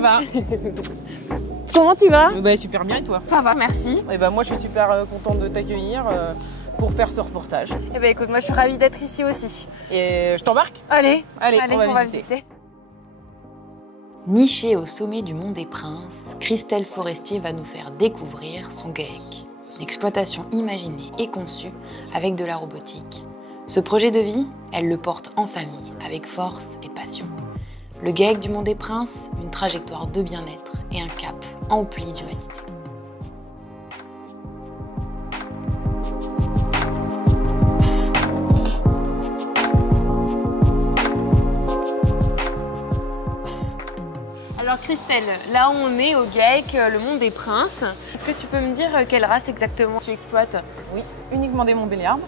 Christelle. Eh ben, Comment tu vas? bah, super bien et toi? Ça va, merci. Eh ben, moi je suis super contente de t'accueillir pour faire ce reportage. Eh ben écoute, moi je suis ravie d'être ici aussi. Et je t'embarque? Allez, Allez, on va visiter. Nichée au sommet du Mont des Princes, Christelle Forestier va nous faire découvrir son GAEC, l'exploitation imaginée et conçue avec de la robotique. Ce projet de vie, elle le porte en famille, avec force et passion. Le GAEC du Mont des Princes, une trajectoire de bien-être et un cap empli d'humanité. Alors Christelle, là on est au GAEC, le Mont des Princes. Est-ce que tu peux me dire quelle race exactement tu exploites? Oui, uniquement des Montbéliardes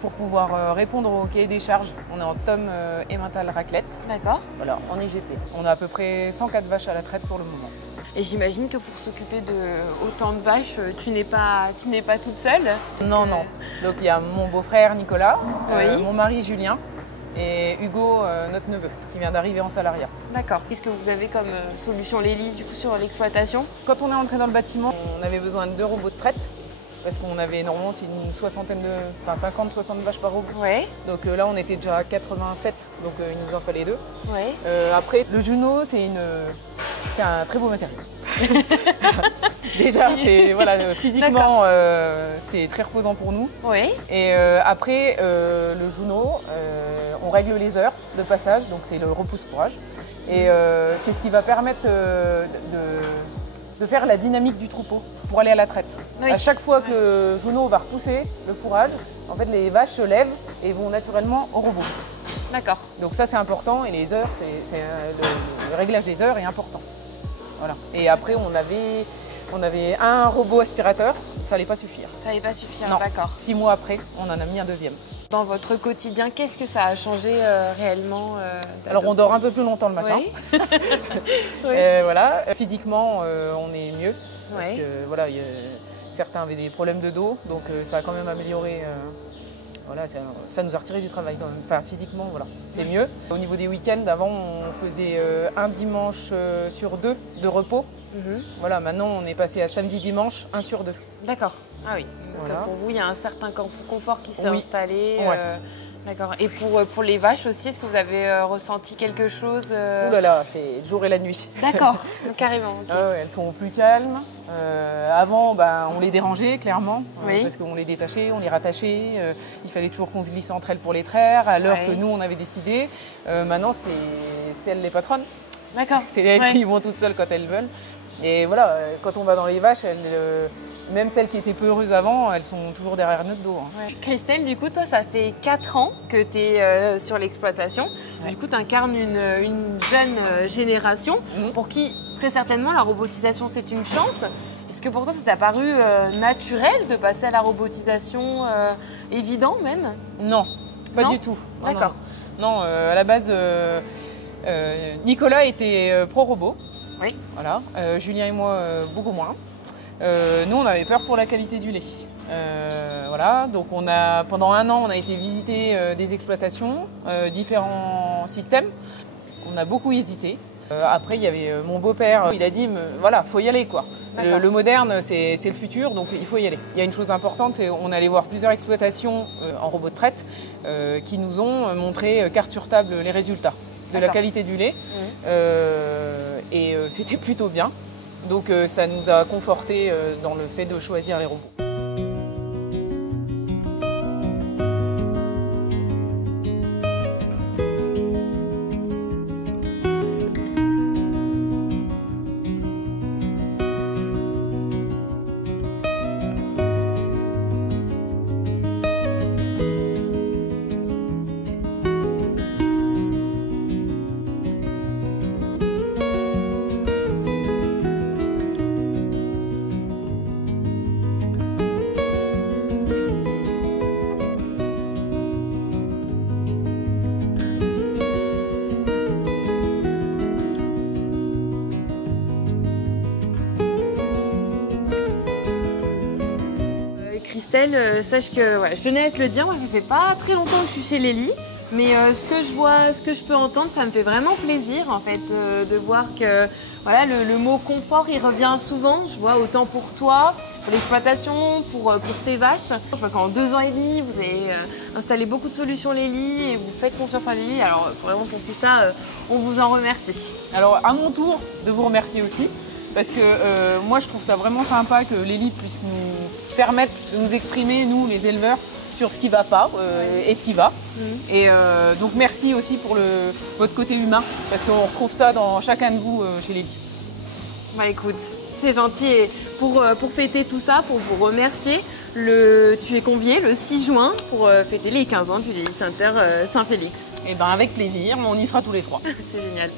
pour pouvoir répondre au cahier des charges. On est en tome Emmental raclette. D'accord. Voilà, en IGP. On a à peu près 104 vaches à la traite pour le moment. Et j'imagine que pour s'occuper de autant de vaches, tu n'es pas toute seule? Non, non. Donc il y a mon beau-frère Nicolas, Oui. mon mari Julien et Hugo, notre neveu, qui vient d'arriver en salariat. D'accord. Qu'est-ce que vous avez comme solution Lélie du coup sur l'exploitation? Quand on est entré dans le bâtiment, on avait besoin de 2 robots de traite parce qu'on avait normalement c'est une 50-60 vaches par robot. Ouais. Donc là on était déjà à 87, donc il nous en fallait 2. Ouais. Après le Juno c'est un très beau matériau. Déjà voilà, physiquement c'est très reposant pour nous. Oui. Et après le Juno, on règle les heures de passage, donc c'est le repousse-fourrage. Et c'est ce qui va permettre de faire la dynamique du troupeau pour aller à la traite. Oui. À chaque fois que le Juno va repousser le fourrage, en fait les vaches se lèvent et vont naturellement au robot. D'accord. Donc ça c'est important et les heures, le réglage des heures est important. Voilà. Et après on avait un robot aspirateur, ça n'allait pas suffire. Ça n'allait pas suffire, Non. d'accord. 6 mois après, on en a mis un deuxième. Dans votre quotidien, qu'est-ce que ça a changé réellement Alors on dort un peu plus longtemps le matin. Oui. Oui. Voilà. Physiquement, on est mieux. Parce Oui. que voilà, certains avaient des problèmes de dos, donc ça a quand même amélioré. Voilà, ça nous a retiré du travail quand même. Enfin, physiquement, voilà, c'est mieux. Au niveau des week-ends, avant, on faisait un dimanche sur 2 de repos. Voilà, maintenant, on est passé à samedi-dimanche, 1 sur 2. D'accord. Ah oui. Donc, Voilà. pour vous, il y a un certain confort qui s'est Oui. installé. Ouais. D'accord. Et pour les vaches aussi, est-ce que vous avez ressenti quelque chose Ouh là là, c'est le jour et la nuit. D'accord. Carrément. Ok. Ah ouais, elles sont plus calmes. Avant, on les dérangeait clairement, Oui. parce qu'on les détachait, on les rattachait. Il fallait toujours qu'on se glisse entre elles pour les traire, à l'heure Ouais. que nous on avait décidé. Maintenant, c'est elles les patronnes. D'accord. C'est elles Ouais. qui vont toutes seules quand elles veulent. Et voilà, quand on va dans les vaches, même celles qui étaient peu heureuses avant, elles sont toujours derrière notre dos. Hein. Ouais. Christelle, du coup, toi, ça fait 4 ans que tu es sur l'exploitation. Ouais. Du coup, tu incarnes une jeune génération pour qui, très certainement, la robotisation, c'est une chance. Est-ce que pour toi, ça t'a paru naturel de passer à la robotisation, évident même? Non, pas Non. du tout. Non, D'accord. Non, à la base, Nicolas était pro-robot. Oui. Voilà. Julien et moi, beaucoup moins. Nous, on avait peur pour la qualité du lait. Voilà. Donc, pendant 1 an, on a été visiter des exploitations, différents systèmes. On a beaucoup hésité. Après, il y avait mon beau-père. Il a dit, voilà, faut y aller, quoi. Le moderne, c'est le futur, donc il faut y aller. Il y a une chose importante, c'est qu'on allait voir plusieurs exploitations en robot de traite qui nous ont montré carte sur table les résultats de la qualité du lait. Et c'était plutôt bien. Donc ça nous a conforté dans le fait de choisir les robots. Christelle, sache que je tenais à te le dire, moi ça fait pas très longtemps que je suis chez Lélie. Mais ce que je peux entendre, ça me fait vraiment plaisir en fait de voir que voilà, le mot confort, il revient souvent. Je vois autant pour toi, pour l'exploitation, pour tes vaches. Je vois qu'en 2 ans et demi, vous avez installé beaucoup de solutions Lely et vous faites confiance en Lely. Alors vraiment pour tout ça, on vous en remercie. Alors à mon tour de vous remercier aussi, parce que moi je trouve ça vraiment sympa que Lely puisse nous permettre de nous exprimer, nous les éleveurs, sur ce qui va pas et ce qui va. Et donc merci aussi pour votre côté humain, parce qu'on retrouve ça dans chacun de vous chez Lely. Bah écoute, c'est gentil. Et pour fêter tout ça, pour vous remercier, tu es convié le 6 juin pour fêter les 15 ans du Lely Center Saint-Félix. Et ben avec plaisir, on y sera tous les 3. C'est génial.